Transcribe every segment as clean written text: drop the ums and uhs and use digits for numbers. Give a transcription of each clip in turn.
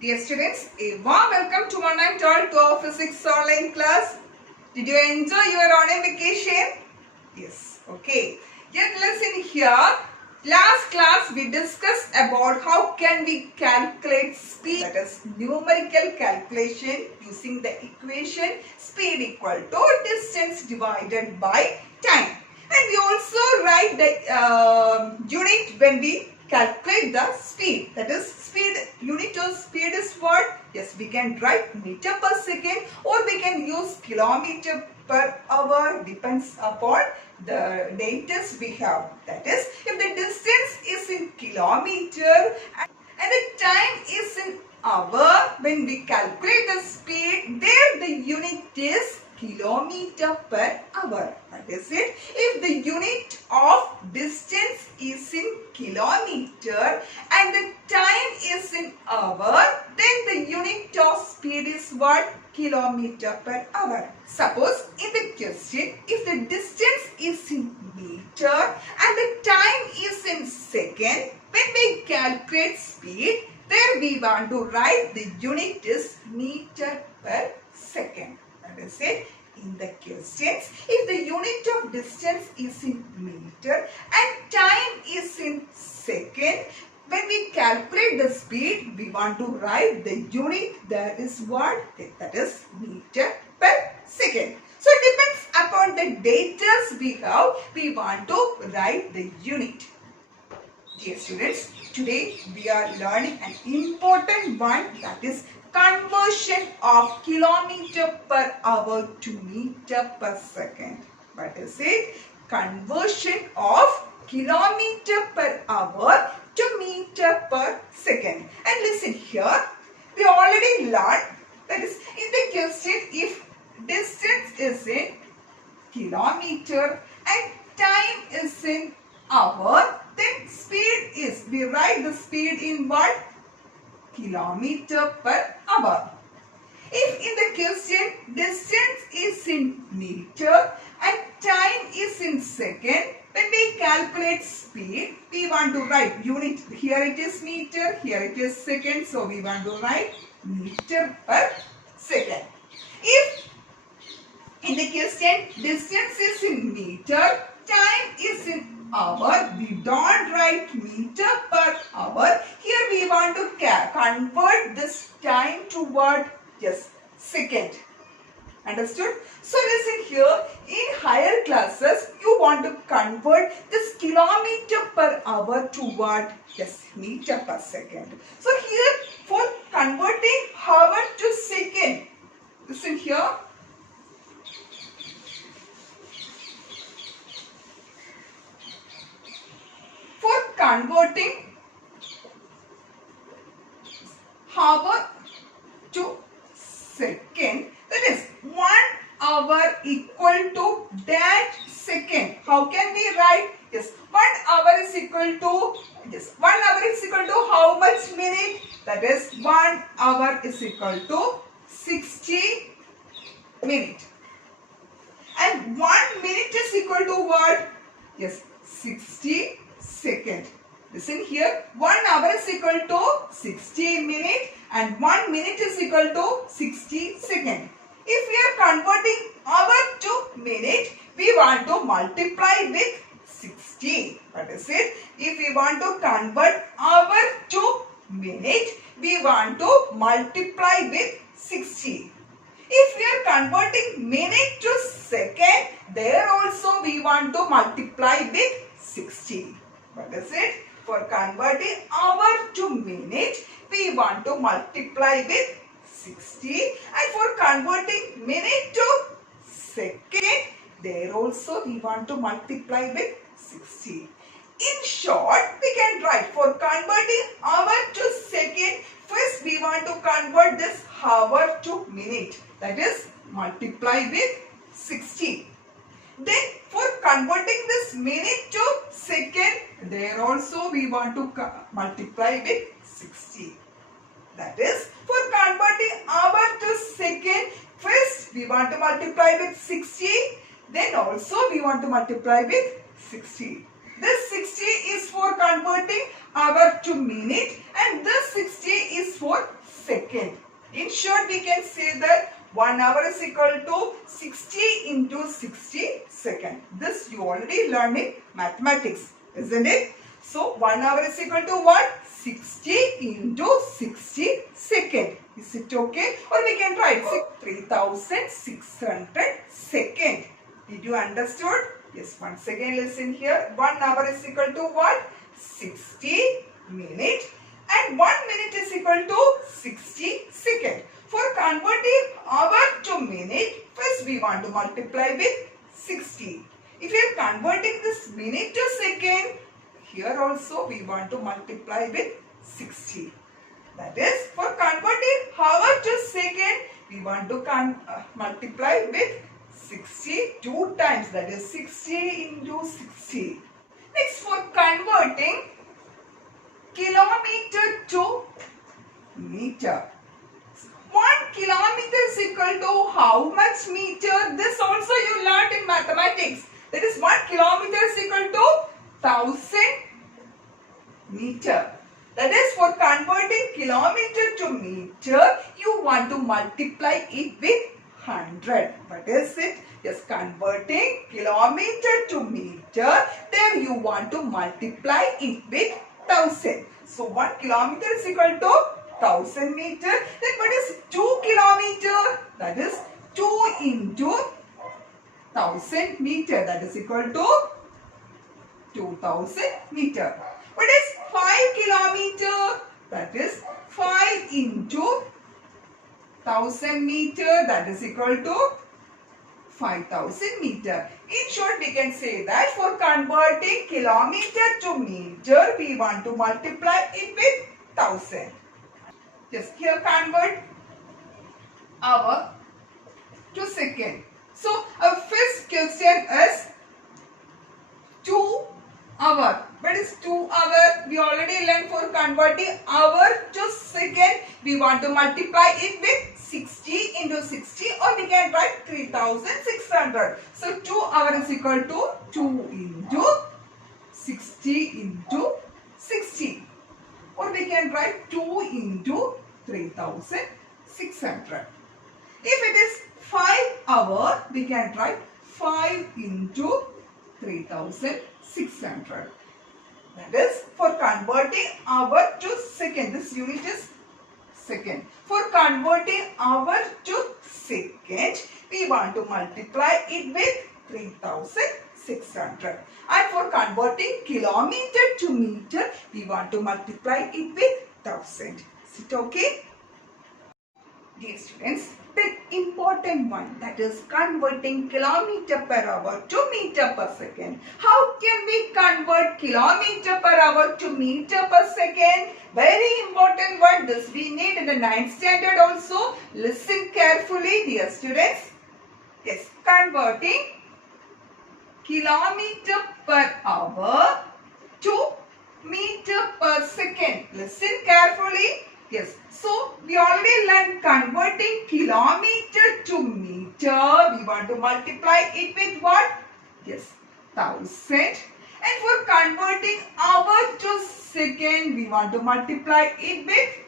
Dear students, a warm welcome to one and all to our physics online class. Did you enjoy your autumn vacation? Yes, okay. Yet listen here. Last class we discussed about how can we calculate speed, that is numerical calculation using the equation speed equal to distance divided by time. And we also write the unit when we calculate the speed, that is speed, unit of speed is what? Yes, we can write meter per second or we can use kilometer per hour, depends upon the data we have. That is, if the distance is in kilometer and the time is in hour, when we calculate the speed, there the unit is kilometer per hour. That is it. If the unit of distance is in kilometer and the time is in hour, then the unit of speed is what? Kilometer per hour. Suppose in the question, if the distance is in meter and the time is in second, when we calculate speed, there we want to write the unit is meter per second. That is it. In the questions, if the unit of distance is in meter and time is in second, when we calculate the speed, we want to write the unit, that is what? That is meter per second. So it depends upon the data we have, we want to write the unit. Dear students, today we are learning an important one, that is conversion of kilometer per hour to meter per second. What is it? Conversion of kilometer per hour to meter per second. And listen here, we already learned, that is in the question, if distance is in kilometer and time is in hour, then speed is, we write the speed in what? Kilometer per hour. If in the question distance is in meter and time is in second, when we calculate speed, we want to write unit. Here it is meter, here it is second, so we want to write meter per second. If in the question distance is in meter, time is in hour, we don't write meter per hour. Here we want to convert this time to what? Yes, second. Understood? So listen here, in higher classes, you want to convert this kilometer per hour to what? Yes, meter per second. So here, for converting hour to second, listen here. For converting hour to second, that is 1 hour equal to that second. How can we write? Yes, 1 hour is equal to, yes, 1 hour is equal to how much minute? That is 1 hour is equal to 60 minutes. And 1 minute is equal to what? Yes, 60 second. Listen here, 1 hour is equal to 60 minutes and 1 minute is equal to 60 second. If we are converting hour to minute, we want to multiply with 60. What is it? If we want to convert hour to minute, we want to multiply with 60. If we are converting minute to second, there also we want to multiply with 60. What is it? For converting hour to minute, we want to multiply with 60. And for converting minute to second, there also we want to multiply with 60. In short, we can write for converting hour to second, first we want to convert this hour to minute. That is multiply with 60. Then for converting this minute to second, there also we want to multiply with 60. That is, for converting hour to second, first we want to multiply with 60. Then also we want to multiply with 60. This 60 is for converting hour to minute and this 60 is for second. In short, we can say that 1 hour is equal to 60 into 60 second. This you already learned in mathematics, isn't it? So 1 hour is equal to what? 60 into 60 second. Is it okay? Or we can write 3600 second. Did you understood? Yes, once again listen here. 1 hour is equal to what? 60 minute. And 1 minute is equal to 60 second. For converting hour to minute, first we want to multiply with 60. If we are converting this minute to second, here also we want to multiply with 60. That is, for converting hour to second, we want to multiply with 60 two times. That is 60 into 60. Next, for converting kilometer to meter. 1 kilometer is equal to how much meter? This also you learned in mathematics. That is 1 kilometer is equal to 1000 meter. That is, for converting kilometer to meter, you want to multiply it with 100. What is it? Yes, converting kilometer to meter. There you want to multiply it with 1000. So 1 kilometer is equal to 1000 meter. Then what is 2 kilometer? That is 2 into 1000 meter. That is equal to 2000 meter. What is 5 kilometer? That is 5 into 1000 meter. That is equal to 5000 meter. In short, we can say that for converting kilometer to meter, we want to multiply it with 1000. Just here convert hour to second. So, our first question is 2 hour. What is 2 hour? We already learned for converting hour to second. We want to multiply it with 60 into 60, or we can write 3600. So 2 hour is equal to 2 into 60 into 60. Or we can write 2 into 3600. If it is 5 hour, we can write 5 into 3600. That is for converting hour to second. This unit is second. For converting hour to second, we want to multiply it with 3600. And for converting kilometer to meter, we want to multiply it with 1000. Is it okay? Dear students, the important one, that is converting kilometer per hour to meter per second. How can we convert kilometer per hour to meter per second? Very important one. This we need in the 9th standard also. Listen carefully, dear students. Yes, converting kilometer per hour to meter per second. Listen carefully. Yes, so we already learned converting kilometer to meter. We want to multiply it with what? Yes, 1000. And for converting hour to second, we want to multiply it with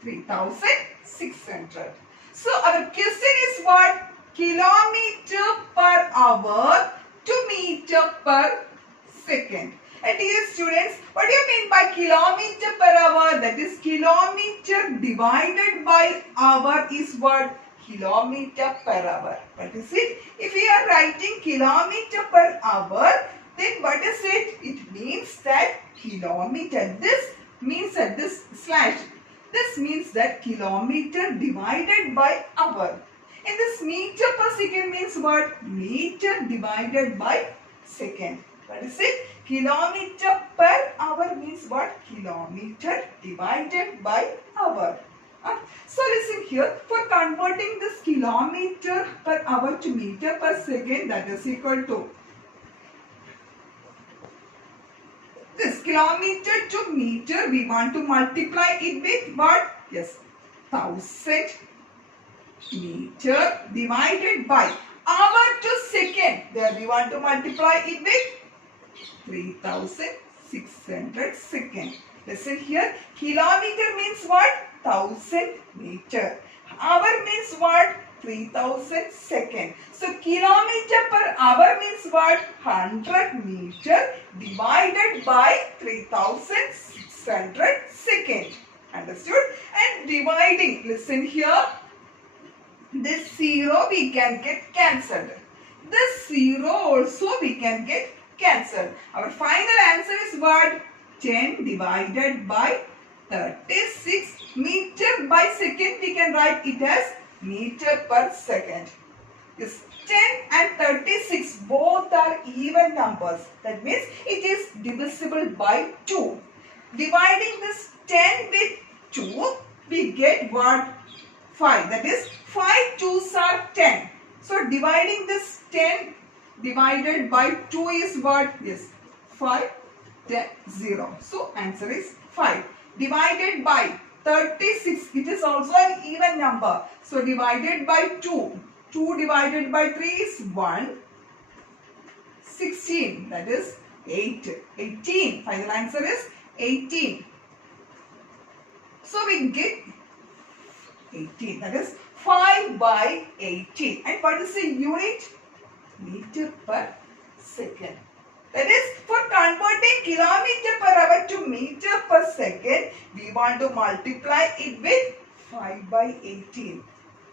3600. So our question is what? Kilometer per hour to meter per second. And dear students, what do you mean by kilometer per hour? That is kilometer divided by hour is what? Kilometer per hour. What is it? If we are writing kilometer per hour, then what is it? It means that kilometer. This means that this slash. This means that kilometer divided by hour. And this meter per second means what? Meter divided by second. What is it? Kilometer per hour means what? Kilometer divided by hour. So listen here. For converting this kilometer per hour to meter per second, that is equal to this kilometer to meter. We want to multiply it with what? Yes, 1000 meter divided by hour to second. There we want to multiply it with 3600. 600 second. Listen here. Kilometer means what? 1000 meter. Hour means what? 3000 second. So kilometer per hour means what? 100 meter divided by 3600 second. Understood? And dividing. Listen here. This 0 we can get cancelled. This 0 also we can get cancelled. Our final answer is what? 10 divided by 36 meter by second. We can write it as meter per second. Yes, 10 and 36 both are even numbers. That means it is divisible by 2. Dividing this 10 with 2, we get what? 5. That is 5 2s are 10. So dividing this 10 divided by 2 is what? Yes, 5, 10, 0. So answer is 5. Divided by 36, it is also an even number. So divided by 2. 2 divided by 3 is 1. 16, that is 8. 18. Final answer is 18. So we get 18. That is 5 by 18. And what is the unit? Meter per second. That is, for converting kilometer per hour to meter per second, we want to multiply it with 5 by 18.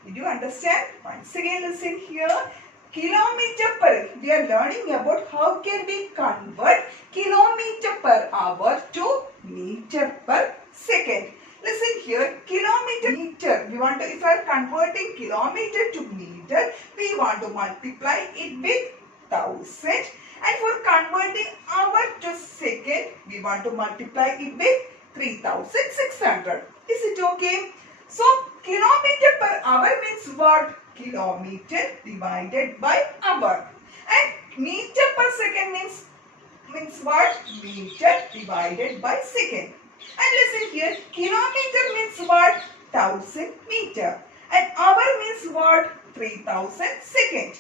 Did you understand? Once again listen here. Kilometer per, we are learning about how can we convert kilometer per hour to meter per second. Listen here, kilometer, meter, we want to, if we are converting kilometer to meter, we want to multiply it with 1000. And for converting hour to second, we want to multiply it with 3600. Is it okay? So, kilometer per hour means what? Kilometer divided by hour. And meter per second means what? Meter divided by second. And listen here, kilometer means what? 1000 meter. And hour means what? 3000 second.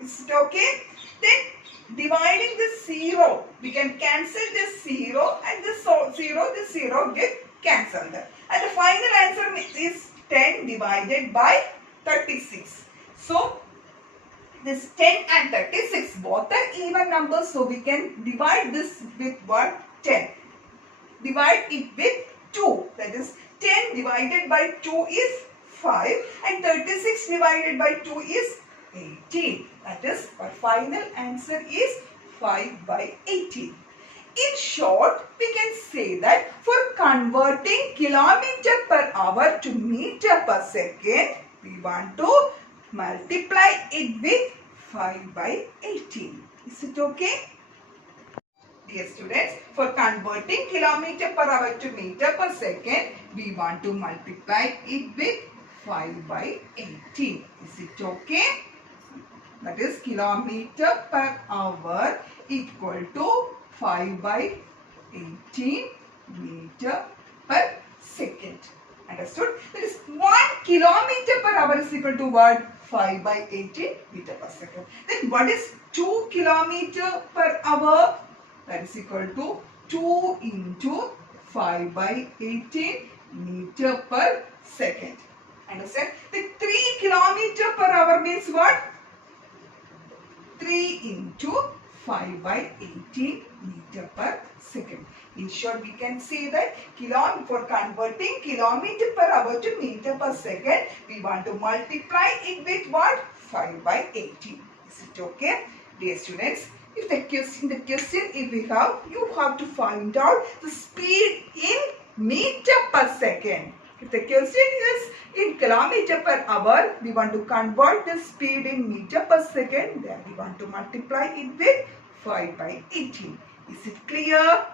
Is it okay? Then dividing this 0, we can cancel this 0 and this 0 get cancelled. And the final answer is 10 divided by 36. So, this 10 and 36 both are even numbers. So, we can divide this with what? 10. Divide it with 2. That is 10 divided by 2 is 5 and 36 divided by 2 is 18. That is, our final answer is 5 by 18. In short, we can say that for converting kilometer per hour to meter per second, we want to multiply it with 5 by 18. Is it okay? Dear students, for converting kilometer per hour to meter per second, we want to multiply it with 5 by 18. Is it okay? That is, kilometer per hour equal to 5 by 18 meter per second. Understood? That is, 1 kilometer per hour is equal to what? 5 by 18 meter per second. Then what is 2 kilometer per hour? That is equal to 2 into 5 by 18 meter per second. Understand? The 3 kilometer per hour means what? 3 into 5 by 18 meter per second. In short, we can say that for converting kilometer per hour to meter per second, we want to multiply it with what? 5 by 18. Is it okay? Dear students, if the question if we have, you have to find out the speed in meter per second. If the question is in kilometer per hour, we want to convert the speed in meter per second. Then we want to multiply it with 5 by 18. Is it clear?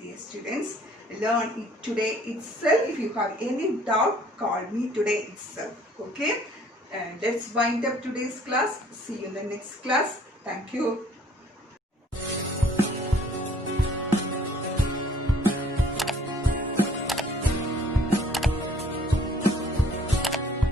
Dear students, learn it today itself. If you have any doubt, call me today itself. Okay? And let's wind up today's class. See you in the next class. Thank you.